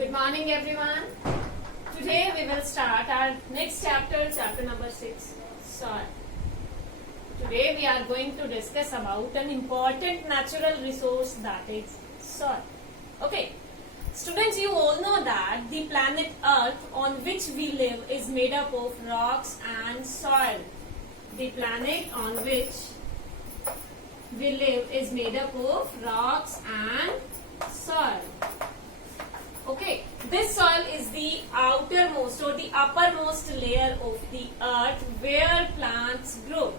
Good morning, everyone. Today we will start our next chapter, chapter number 6, soil. Today we are going to discuss about an important natural resource, that is soil. Okay. Students, you all know that the planet Earth on which we live is made up of rocks and soil. The planet on which we live is made up of rocks and soil. Okay, this soil is the outermost or the uppermost layer of the earth where plants grow.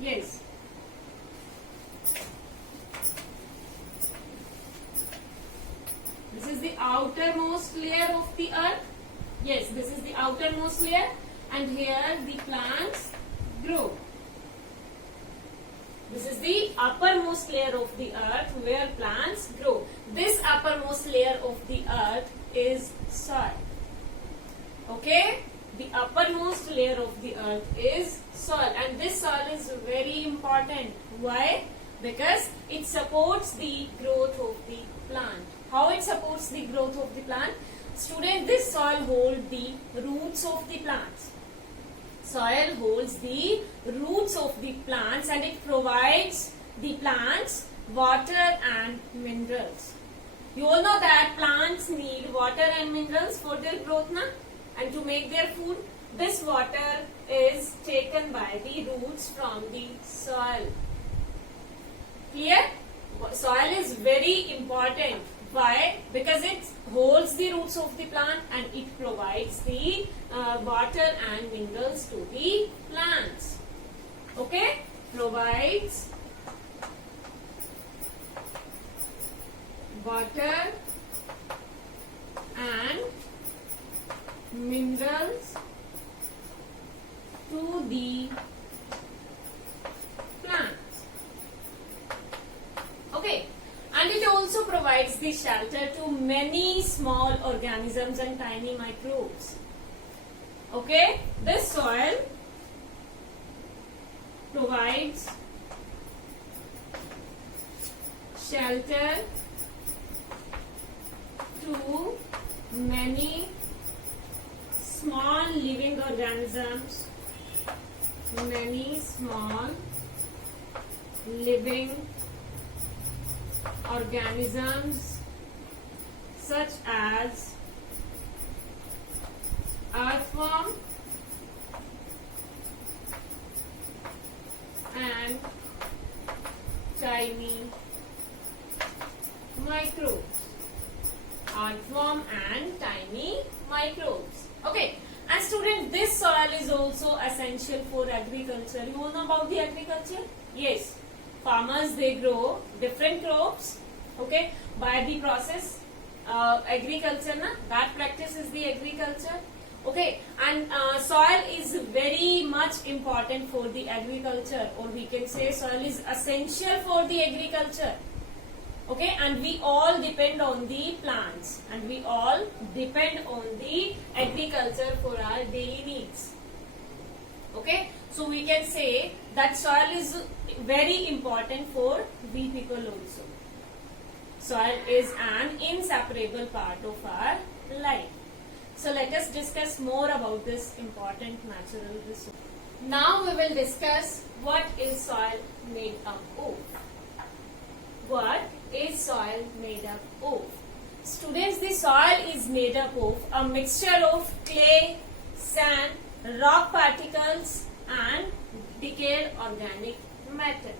Yes. This is the outermost layer of the earth. Yes, this is the outermost layer, and here the plants grow. This is the uppermost layer of the earth where plants grow. This uppermost layer of the earth is soil. Okay? The uppermost layer of the earth is soil, and this soil is very important. Why? Because it supports the growth of the plant. How it supports the growth of the plant? Student, this soil holds the roots of the plants. Soil holds the roots of the plants and it provides the plants water and minerals. You all know that plants need water and minerals for their growth, na? And to make their food. This water is taken by the roots from the soil. Clear? Soil is very important. Why? Because it holds the roots of the plant and it provides the water and minerals to the plants. Okay? Provides water and minerals to the plants. Okay? And it also provides the shelter to many small organisms and tiny microbes. Okay? This soil provides shelter to many small living organisms, many small living organisms such as earthworm and tiny microbes. Earthworm and tiny microbes. Okay. And student, this soil is also essential for agriculture. You all know about the agriculture? Yes. Farmers, they grow different crops, okay, by the process agriculture, na? That practice is the agriculture, okay, and soil is very much important for the agriculture, or we can say soil is essential for the agriculture, okay, and we all depend on the plants and we all depend on the agriculture for our daily needs. Okay, so we can say that soil is very important for we people also. Soil is an inseparable part of our life. So let us discuss more about this important natural resource. Now we will discuss what is soil made up of. What is soil made up of? Students, the soil is made up of a mixture of clay, sand, rock particles and decayed organic matter.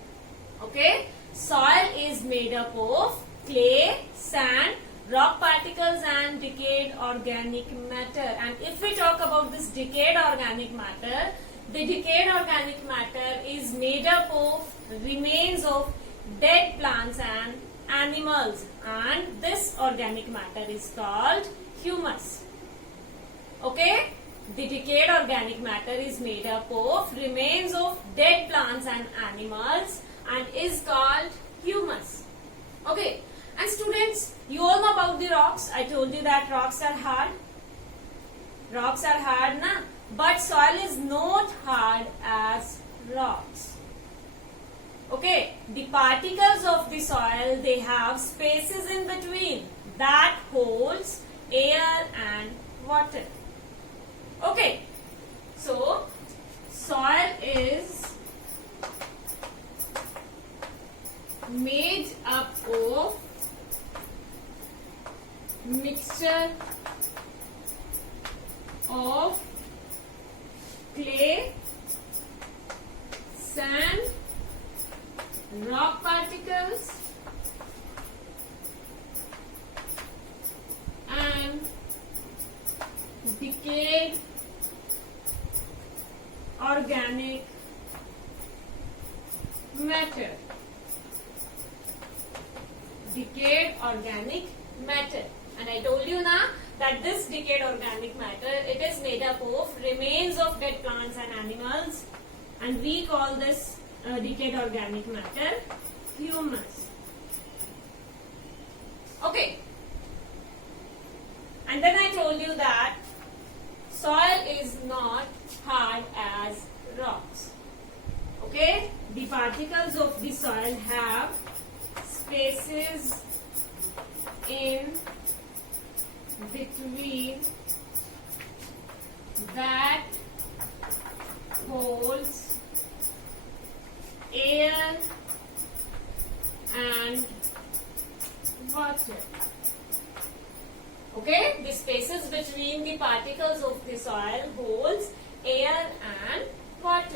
Okay? Soil is made up of clay, sand, rock particles and decayed organic matter. And if we talk about this decayed organic matter, the decayed organic matter is made up of remains of dead plants and animals, and this organic matter is called humus. Okay? The decayed organic matter is made up of remains of dead plants and animals and is called humus. Okay. And students, you all know about the rocks. I told you that rocks are hard. Rocks are hard, na? But soil is not hard as rocks. Okay, the particles of the soil, they have spaces in between that holds air and water. Okay, so soil is made up of mixture of clay, sand, rock particles and decayed organic matter. Decayed organic matter. And I told you now that this decayed organic matter, it is made up of remains of dead plants and animals, and we call this decayed organic matter humus. Okay. And then I told you that soil is not hard as rocks. Okay? The particles of the soil have spaces in between that holds air and water. Okay, the spaces between the particles of the soil holds air and water.